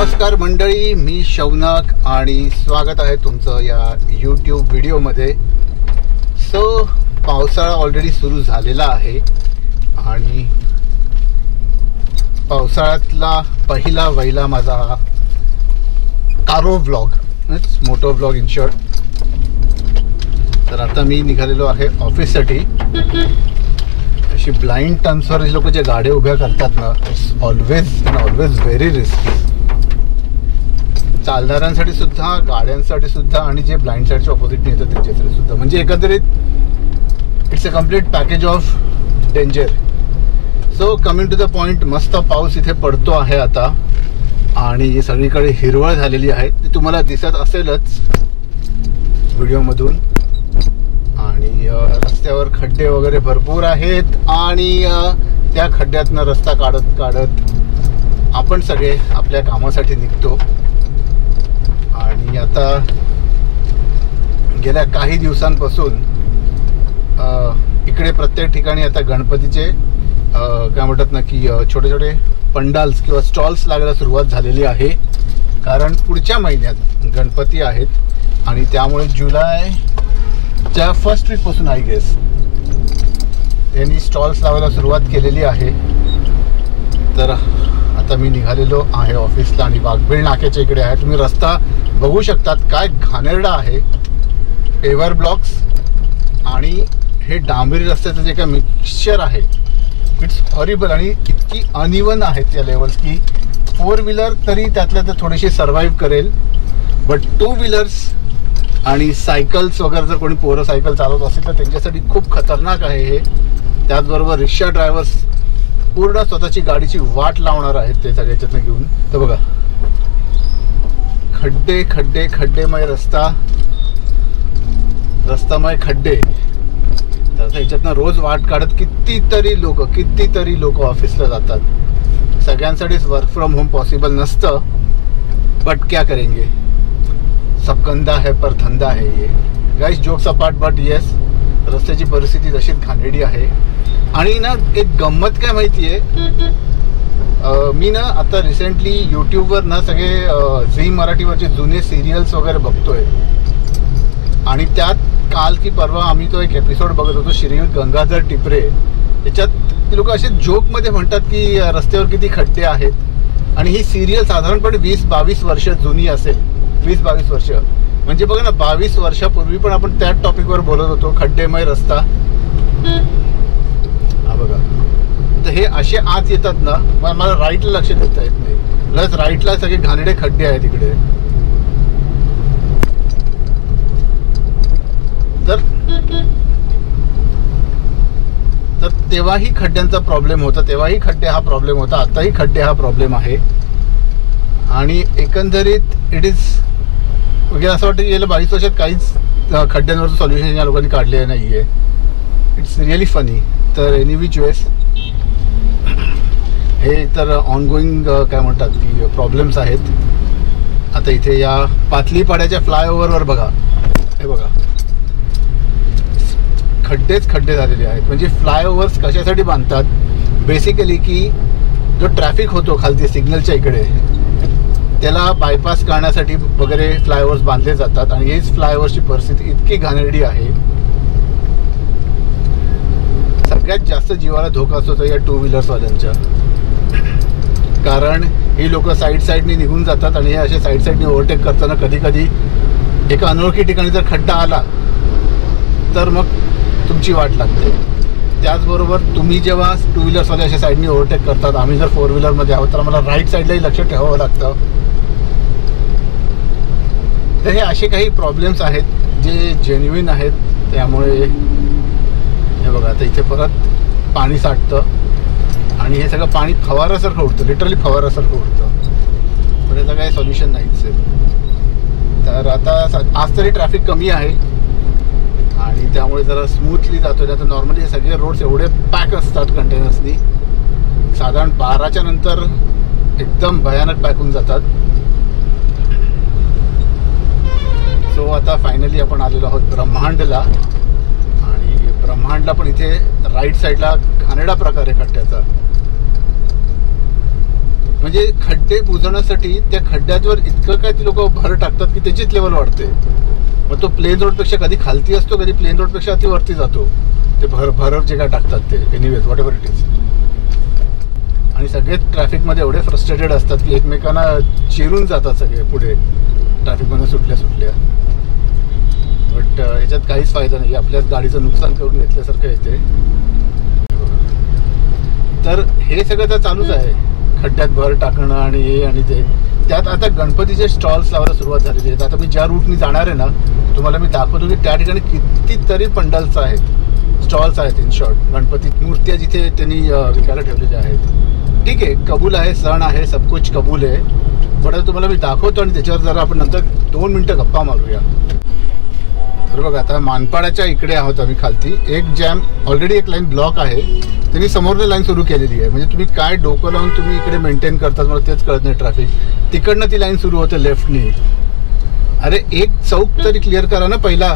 नमस्कार मंडळी, मी शौनक आणि स्वागत आहे तुमचं या यूट्यूब व्हिडिओमध्ये. पावसाळा ऑलरेडी सुरू झालेला आहे आणि पावसाळ्यातला पहिला माझा हा कारो vlog, moto vlog in short. तर आता मी निघालेलो आहे ऑफिससाठी. अशी ब्लाइंड टर्न्सवर लोक जे गाड्या उभ्या करतात ना, इट्स ऑलवेज व्हेरी रिस्की. चालणाऱ्यांसाठी सुद्धा, गाड्यांसाठी सुद्धा आणि जे ब्लाइंड साईडच्या ऑपोजिटने येतात त्यांच्यासाठी सुद्धा. म्हणजे एकंदरीत it's a complete package of danger. So coming to the point, मस्त पाऊस इथे पडतो आहे आता आणि सगळीकडे हिरवळ झालेली आहे. ती तुम्हाला दिसत असेलच व्हिडिओमधून. आणि रस्त्यावर खड्डे वगैरे भरपूर आहेत आणि त्या खड्ड्यातनं रस्ता काढत आपण सगळे आपल्या कामासाठी निघतो. आणि आता गेल्या काही दिवसांपासून इकडे प्रत्येक ठिकाणी आता गणपतीचे काय म्हणतात ना की छोटे छोटे पंडाल्स किंवा स्टॉल्स लागायला सुरुवात झालेली आहे. कारण पुढच्या महिन्यात गणपती आहेत आणि त्यामुळे जुलैच्या फर्स्ट वीकपासून आय गेस त्यांनी स्टॉल्स लावायला सुरुवात केलेली आहे. तर आता मी निघालेलो आहे ऑफिसला आणि वाघबीळ नाक्याच्या इकडे आहे. तुम्ही रस्ता बघू शकतात, काय घाणेरडा आहे. पेवर ब्लॉक्स आणि हे डांबरी रस्त्याचं जे काय मिक्सचर आहे, इट्स हॉरिबल. आणि इतकी अनइवन आहेत त्या लेवल्स की 4 व्हीलर तरी त्यातल्या तर थोडीशी सर्व्हाइव्ह करेल, बट 2 व्हीलर्स आणि सायकल्स वगैरे जर कोणी पोरं सायकल चालवत असेल तर त्यांच्यासाठी खूप खतरनाक आहे हे. त्याचबरोबर रिक्षा ड्रायव्हर्स पूर्ण स्वतःची गाडीची वाट लावणार आहेत ते सगळ्याच्यातनं घेऊन. तर बघा, खड्डेमय रस्तामय खड्डे. तर ह्याच्यातनं रोज वाट काढत कितीतरी लोक ऑफिसला जातात. सगळ्यांसाठीच वर्क फ्रॉम होम पॉसिबल नसतं, बट क्या करेंगे, सब कंधा है पर धंदा है ये. Guys, jokes apart, but yes, रस्त्याची परिस्थिती तशीच घाणेरडी आहे. आणि ना एक गंमत काय माहिती आहे, मी ना आता रिसेंटली यूट्यूबवर ना सगळे झी मराठीवरचे जुने सिरियल्स वगैरे बघतोय. आणि त्यात काल की परवा आम्ही तो एक एपिसोड बघत होतो, श्रीयुत गंगाधर टिपरे. त्याच्यात ते लोक असे जोकमध्ये म्हणतात की रस्त्यावर किती खड्डे आहेत. आणि ही सिरियल साधारणपणे 20-22 वर्ष जुनी असेल. 20-22 वर्ष म्हणजे बघा ना, 22 वर्षापूर्वी पण आपण त्याच टॉपिकवर बोलत होतो, खड्डेमय रस्ता. हा बघा, तर हे असे आत येतात ना, मला राईटला लक्ष देता येत नाही. प्लस राईटला सगळे घाणेरडे खड्डे आहेत इकडे. तर तेव्हाही खड्ड्यांचा प्रॉब्लेम होता, तेव्हाही खड्डे हा प्रॉब्लेम होता, आताही खड्डे हा प्रॉब्लेम आहे. आणि एकंदरीत इट इज असं वाटतं की गेल्या 22 वर्षात काहीच खड्ड्यांवरचं सॉल्युशन या लोकांनी काढलेलं नाही आहे. It's really funny. तर एनिविच वेज हे तर ऑनगोईंग काय म्हणतात की प्रॉब्लेम्स आहेत. आता इथे या पातलीपाड्याच्या फ्लायओव्हरवर बघा, हे बघा, खड्डे झालेले आहेत. म्हणजे फ्लायओव्हर्स कशासाठी बांधतात, बेसिकली की जो ट्रॅफिक होतो खालती सिग्नलच्या इकडे, त्याला बायपास करण्यासाठी वगैरे फ्लायओव्हर्स बांधले जातात. आणि हेच फ्लायओव्हरची परिस्थिती इतकी घाणेरडी आहे. सगळ्यात जास्त जीवाला धोका असतो या 2 व्हीलर्सवाल्यांच्या. कारण ही लोक साईडने निघून जातात आणि हे असे साईडने ओव्हरटेक करताना कधी एका अनोळखी ठिकाणी जर खड्डा आला तर मग तुमची वाट लागते. त्याचबरोबर तुम्ही जेव्हा 2 व्हीलर्सवाले अशा साईडने ओव्हरटेक करतात, आम्ही जर 4 व्हीलरमध्ये आहोत तर मला राईट साईडलाही लक्ष ठेवावं लागतं. तर हे असे काही प्रॉब्लेम्स आहेत जे जेन्युइन आहेत. त्यामुळे हे बघा, आता इथे परत पाणी साठतं आणि हे सगळं पाणी फवारासारखं उडतं, लिटरली फवारासारखं उडतं. पण याचं काही सॉल्युशन नाहीच आहे. तर आता आज तरी ट्रॅफिक कमी आहे आणि त्यामुळे जरा स्मूथली जातो. आता नॉर्मली हे सगळे रोड्स एवढे पॅक असतात कंटेनर्सनी, साधारण 12च्या नंतर एकदम भयानक पॅक होऊन जातात. सो आता फायनली आपण आलेलो आहोत ब्रह्मांडला. आणि ब्रह्मांडला पण इथे राईट साईडला घाणेरडा प्रकार आहे खड्ड्याचा. म्हणजे खड्डे बुजवण्यासाठी त्या खड्ड्यावर इतकं काय ती लोक भर टाकतात की त्याचीच लेवल वाढते. मग तो प्लेन रोडपेक्षा कधी खालती असतो, कधी प्लेन रोडपेक्षा अति वरती जातो. ते भर जे काय टाकतात ते anyways what ever it is. आणि सगळे ट्रॅफिकमध्ये एवढे फ्रस्ट्रेटेड असतात की एकमेकांना चिरून जातात सगळे पुढे ट्रॅफिकमध्ये सुटल्या. बट याच्यात काहीच फायदा नाही, आपल्याच गाडीचं नुकसान करून घेतल्यासारखं येते. तर हे सगळं तर चालूच आहे, खड्ड्यात भर टाकणं आणि हे आणि ते. त्यात आता गणपतीचे स्टॉल्स लावायला सुरुवात झालेली आहेत. आता मी ज्या रूटनी जाणार आहे ना, तुम्हाला मी दाखवतो की त्या ठिकाणी कितीतरी पंडाल्स आहेत, स्टॉल्स आहेत. इन शॉर्ट गणपती मूर्त्या जिथे त्यांनी विकायला ठेवलेल्या आहेत. ठीक आहे, कबूल आहे, सण आहे, सब कुछ कबूल आहे. पण आता तुम्हाला मी दाखवतो आणि त्याच्यावर जरा आपण नंतर 2 मिनटं गप्पा मारूया. तर बघा, आता मानपाड्याच्या इकडे आहोत आम्ही खालती. एक जॅम ऑलरेडी एक लाईन ब्लॉक आहे, त्यांनी समोरने लाईन सुरू केलेली आहे. म्हणजे तुम्ही काय डोकं लावून तुम्ही इकडे मेंटेन करतात मला तेच कळत नाही. ट्रॅफिक तिकडनं ती लाईन सुरू होते लेफ्टनी. अरे एक चौक तरी क्लिअर करा ना पहिला.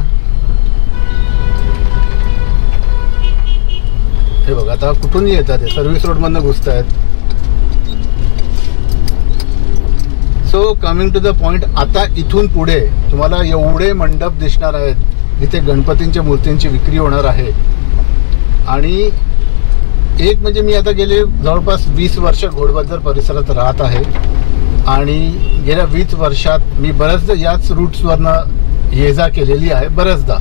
हे बघा, आता कुठून येतात ते सर्व्हिस रोडमधनं घुसत आहेत. So coming to the point, आता इथून पुढे तुम्हाला एवढे मंडप दिसणार आहेत जिथे गणपतींच्या मूर्तींची विक्री होणार आहे. आणि एक म्हणजे मी आता गेले जवळपास 20 वर्ष घोडबंदर परिसरात राहत आहे आणि गेल्या 20 वर्षात मी बऱ्याचदा याच रूट्सवरनं ये जा केलेली आहे बऱ्याचदा.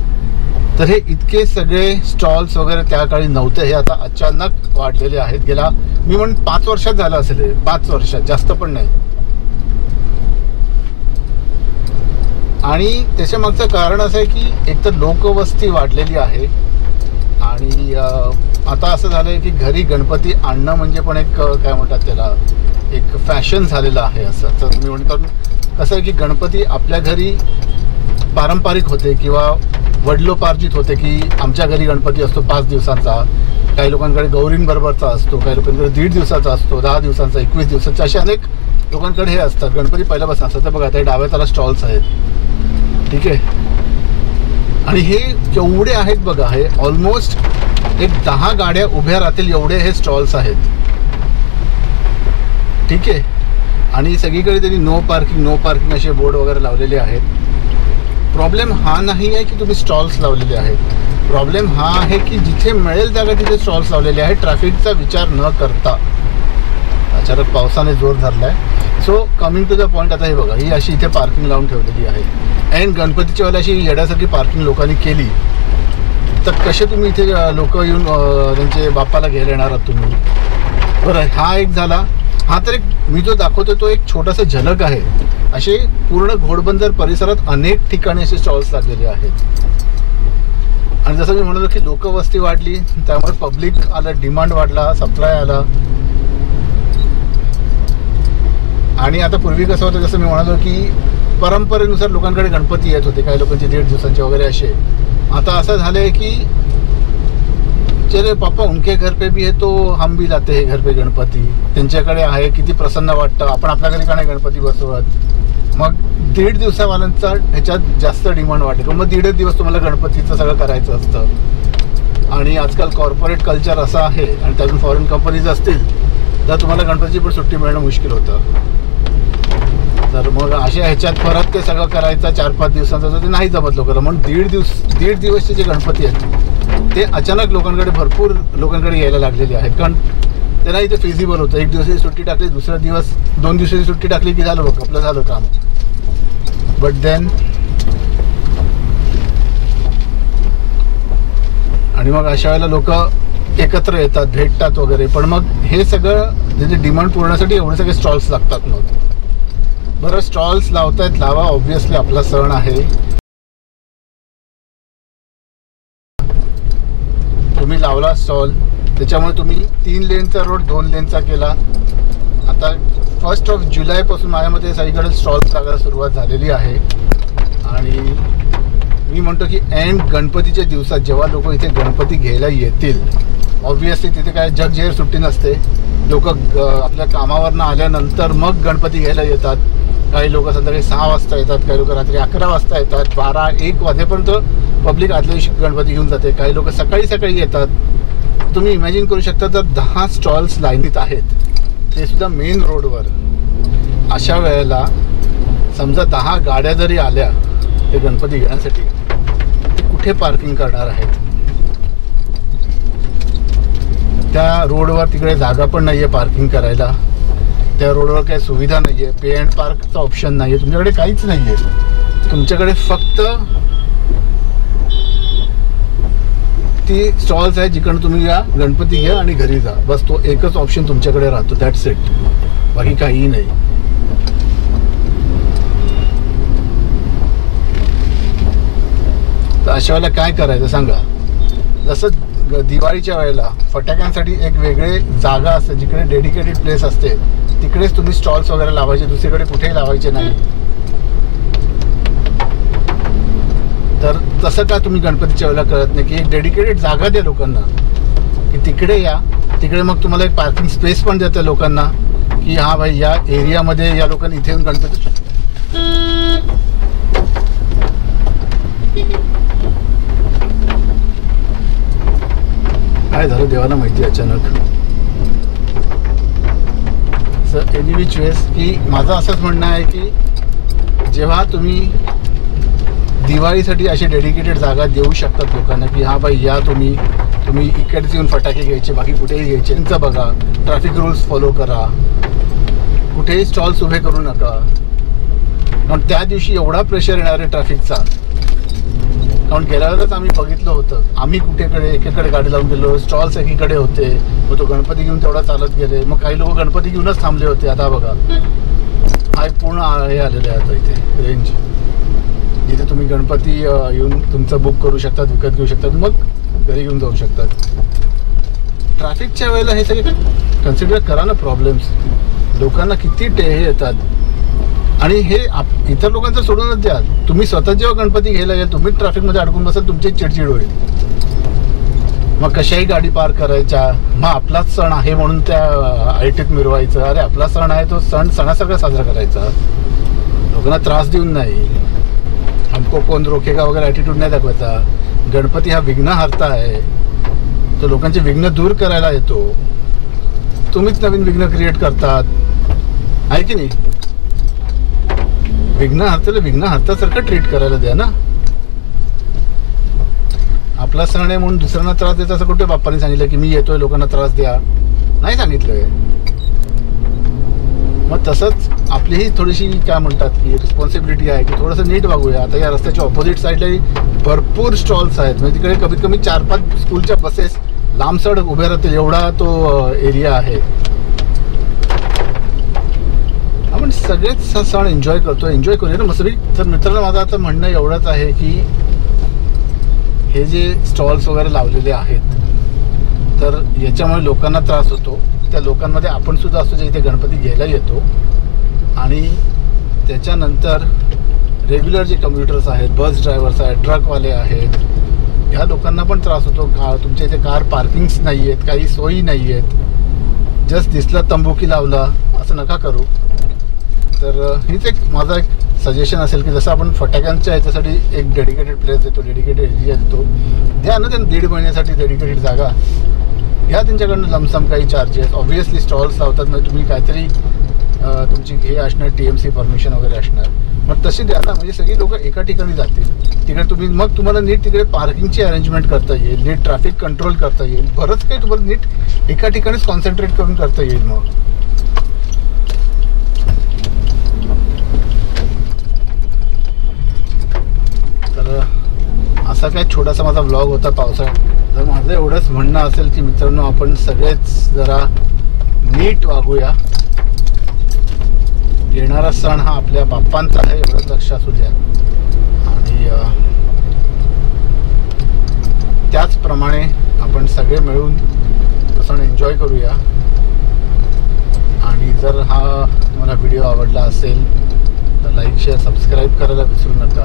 तर हे इतके सगळे स्टॉल्स वगैरे त्या काळी नव्हते, हे आता अचानक वाढलेले आहेत. गेला मी म्हणून 5 वर्षात झालं असेल, 5 वर्षात, जास्त पण नाही. आणि त्याच्या मागचं कारण असं आहे की एक तर लोकवस्ती वाढलेली आहे आणि आता असं झालं आहे की घरी गणपती आणणं म्हणजे पण एक काय म्हणतात त्याला, एक फॅशन झालेलं आहे असं. तर मी म्हणतो कसं आहे की गणपती आपल्या घरी पारंपरिक होते किंवा वडिलोपार्जित होते की आमच्या घरी गणपती असतो 5 दिवसांचा, काही लोकांकडे गौरींबरोबरचा असतो, काही लोकांकडे 1.5 दिवसाचा असतो, 10 दिवसांचा, 21 दिवसाचा, असे अनेक लोकांकडे हे असतात. गणपती पहिल्यापासून असतात. तर बघा, आता डाव्या त्याला स्टॉल्स आहेत. ठीक आहे, आणि हे केवढे आहेत बघा, हे ऑलमोस्ट एक 10 गाड्या उभ्या राहतील एवढे हे स्टॉल्स आहेत. ठीक आहे, आणि सगळीकडे त्यांनी नो पार्किंग असे बोर्ड वगैरे लावलेले आहेत. प्रॉब्लेम हा नाही आहे की तुम्ही स्टॉल्स लावलेले आहेत, प्रॉब्लेम हा आहे की जिथे मिळेल जागा तिथे स्टॉल्स लावलेले आहेत ट्रॅफिकचा विचार न करता. अचानक पावसाने जोर धरला आहे. So coming to the point, आता हे बघा, ही अशी इथे पार्किंग लावून ठेवलेली आहे. अँड गणपतीच्या वेळेला अशी येण्यासारखी पार्किंग लोकांनी केली तर कसे तुम्ही इथे लोक येऊन त्यांचे बाप्पाला घ्यायला येणार आहात तुम्ही. बरं, हा एक झाला. हा तर एक मी जो दाखवतो तो एक छोटासा झलक आहे. असे पूर्ण घोडबंदर परिसरात अनेक ठिकाणी असे स्टॉल्स लागलेले आहेत. आणि जसं मी म्हणालो की लोकवस्ती वाढली त्यामुळे पब्लिक आलं, डिमांड वाढला, सप्लाय आला. आणि आता पूर्वी कसं होतं, जसं मी म्हणालो की परंपरेनुसार लोकांकडे गणपती येत होते, काही लोकांचे 1.5 दिवसांचे वगैरे असे. आता असं झालं आहे की चले पापा उनके घर पे भी है तो हम भी लाते हैं घर पे गणपती. त्यांच्याकडे आहे, किती प्रसन्न वाटतं. आपण आपल्या घरी का नाही गणपती बसवत. मग 1.5 दिवसावाल्यांचा ह्याच्यात जास्त डिमांड वाटते. मग 1.5 दिवस तुम्हाला गणपतीचं सगळं करायचं असतं. आणि आजकाल कॉर्पोरेट कल्चर असं आहे आणि त्यातून फॉरेन कंपनीज असतील तर तुम्हाला गणपतीची पण सुट्टी मिळणं मुश्किल होतं. तर मग अशा ह्याच्यात परत ते सगळं करायचं 4-5 दिवसांचं ते नाही जमत लोकांना. म्हणून 1.5 दिवसचे जे गणपती आहेत ते अचानक लोकांकडे, भरपूर लोकांकडे यायला लागलेले आहेत. कारण त्यांना इथे फिजिबल होतं. 1 दिवसाची सुट्टी टाकली, दुसरा दिवस 2 दिवसाची सुट्टी टाकली की झालं बघ, आपलं झालं काम. बट देन आणि मग अशा वेळेला लोक एकत्र येतात, भेटतात वगैरे. पण मग हे सगळं त्याची डिमांड पुरवण्यासाठी एवढे सगळे स्टॉल्स लागतात. मग बरं, स्टॉल्स लावतायत, लावा, ऑब्व्हियसली आपला सण आहे. तुम्ही लावला स्टॉल, त्याच्यामुळे तुम्ही 3 लेनचा रोड 2 लेनचा केला. आता 1 जुलैपासून माझ्यामध्ये सगळीकडे स्टॉल्स लागायला सुरुवात झालेली आहे. आणि मी म्हणतो की एंड गणपतीच्या दिवसात जेव्हा लोक इथे गणपती घ्यायला येतील, ऑब्व्हियसली तिथे काय जगजाहीर सुट्टी नसते. लोक आपल्या कामावरनं आल्यानंतर मग गणपती घ्यायला येतात. काही लोक संध्याकाळी 6 वाजता येतात, काही लोक रात्री 11 वाजता येतात, 12-1 वाजेपर्यंत पब्लिक आदल्या दिवशी गणपती घेऊन जाते. काही लोक सकाळी येतात. तुम्ही इमॅजिन करू शकता, तर 10 स्टॉल्स लाईनीत आहेत, ते सुद्धा मेन रोडवर. अशा वेळेला समजा 10 गाड्या जरी आल्या ते गणपती घेण्यासाठी, ते कुठे पार्किंग करणार आहेत? त्या रोडवर तिकडे जागा पण नाही आहे पार्किंग करायला, त्या रोडवर काही सुविधा नाही आहे, पे अँड पार्कचा ऑप्शन नाही आहे, तुमच्याकडे काहीच नाही आहे. तुमच्याकडे फक्त ती स्टॉल्स आहे जिकडून तुम्ही या गणपती घ्या आणि घरी जा, बस तो एकच ऑप्शन तुमच्याकडे राहतो. दॅट्स इट, बाकी काहीही नाही. तर अशा वेळेला काय करायचं सांगा? जसं दिवाळीच्या वेळेला फटाक्यांसाठी एक वेगळे जागा असते, जिकडे डेडिकेटेड प्लेस असते, तिकडेच तुम्ही स्टॉल्स वगैरे लावायचे, दुसरीकडे कुठेही लावायचे नाही. तर तसं का तुम्ही गणपतीच्या वेळेला करत नाही की एक डेडिकेटेड जागा द्या लोकांना, की तिकडे या, तिकडे मग तुम्हाला एक पार्किंग स्पेस पण देते लोकांना, की हा भाई या एरियामध्ये या लोकांनी इथे येऊन गणपती. काय झालं देवाला माहिती अचानक. सर एनी विच वेज, की माझं असंच म्हणणं आहे की जेव्हा तुम्ही दिवाळीसाठी अशी डेडिकेटेड जागा देऊ शकतात लोकांना, की हा बाई या तुम्ही इकडेच येऊन फटाके घ्यायचे, बाकी कुठेही घ्यायचे, त्यांचं बघा, ट्रॅफिक रूल्स फॉलो करा, कुठेही स्टॉल्स उभे करू नका. कारण त्या दिवशी एवढा प्रेशर येणार आहे ट्रॅफिकचा. कारण गेल्या वेळेलाच आम्ही बघितलं होतं, आम्ही एकीकडे गाडी लावून गेलो, स्टॉल्स एकीकडे होते, मग तो गणपती घेऊन तेवढा चालत गेले, मग काही लोक गणपती घेऊनच थांबले होते. आता बघा हा पूर्ण हे आलेले आहे आता इथे रेंज, जिथे तुम्ही गणपती येऊन तुमचं बुक करू शकतात, विकत घेऊ शकतात, मग घरी घेऊन जाऊ शकतात. ट्रॅफिकच्या वेळेला हे सगळे कन्सिडर करा ना प्रॉब्लेम्स. लोकांना किती हे येतात, आणि हे इतर लोकांचं सोडूनच द्या, तुम्ही स्वतः जेव्हा गणपती घ्यायला गेल तुम्ही ट्रॅफिकमध्ये अडकून बसाल, तुमची चिडचिड होईल. मग कशाही गाडी पार्क करायच्या, मग आपलाच सण आहे म्हणून त्या आयटीत मिरवायचं. अरे आपला सण आहे, तो सण सणासारखा साजरा करायचा, लोकांना त्रास देऊन नाही. हमको कोण रोकेगा वगैरे ॲटिट्यूड नाही दाखवायचा. गणपती हा विघ्नहर्ता आहे, तो लोकांचे विघ्न दूर करायला येतो. तुम्हीच नवीन विघ्न क्रिएट करतात, आहे की नाही? विघ्नहर्त्याला विघ्नहर्त्यासारखं ट्रीट करायला द्या ना. आपला सण आहे म्हणून दुसऱ्यांना त्रास द्यायचा असं कुठे बाप्पाने सांगितलं की मी येतोय लोकांना त्रास द्या? नाही सांगितलंय. मग तसंच आपलीही थोडीशी काय म्हणतात की रिस्पॉन्सिबिलिटी आहे की थोडंसं नीट वागूया. आता या रस्त्याच्या ऑपोजिट साईडलाही भरपूर स्टॉल्स आहेत, म्हणजे तिकडे कमीत कमी 4-5 स्कूलच्या बसेस लांबसड उभ्या राहतील, एवढा तो एरिया आहे. आपण सगळेच सण एन्जॉय करतो, एन्जॉय करूया ना मस्त. तर मित्रांनो माझं आता म्हणणं एवढंच आहे की हे जे स्टॉल्स वगैरे लावलेले आहेत, तर याच्यामुळे लोकांना त्रास होतो. त्या लोकांमध्ये आपण सुद्धा असतो जे इथे गणपती घ्यायला येतो, आणि त्याच्यानंतर रेग्युलर जे कम्प्युटर्स आहेत, बस ड्रायव्हर्स आहेत, ट्रकवाले आहेत, ह्या लोकांना पण त्रास होतो. तुमच्या इथे कार पार्किंग्स नाही आहेत, काही सोयी नाही आहेत, जस्ट दिसला तंबू की लावला, असं नका करू. तर हीच एक माझा एक सजेशन असेल की जसं आपण फटाक्यांच्या ह्याच्यासाठी एक डेडिकेटेड प्लेस देतो, डेडिकेटेड एरिया देतो, द्या ना त्यांना 1.5 महिन्यासाठी डेडिकेटेड जागा घ्या त्यांच्याकडनं. लमसम काही चार्जेस, ऑब्व्हियसली स्टॉल्स लावतात, म्हणजे तुम्ही काहीतरी तुमची हे असणार, TMC परमिशन वगैरे असणार, मग तशी द्या ना. म्हणजे सगळी लोक एका ठिकाणी जातील, तिकडे तुम्ही मग तुम्हाला नीट तिकडे पार्किंगची अरेंजमेंट करता येईल, नीट ट्रॅफिक कंट्रोल करता येईल, बरंच काही तुम्हाला नीट एका ठिकाणीच कॉन्सन्ट्रेट करून करता येईल. मग तर असा काय छोटासा माझा व्लॉग होता पावसाळ्यात. तर माझं एवढंच म्हणणं असेल की मित्रांनो आपण सगळेच जरा नीट वागूया. येणारा सण हा आपल्या बाप्पांचा आहे एवढं लक्ष असू द्या, आणि त्याचप्रमाणे आपण सगळे मिळून सण एन्जॉय करूया. आणि जर हा मला व्हिडिओ आवडला असेल तर लाईक, शेअर, सबस्क्राईब करायला विसरू नका.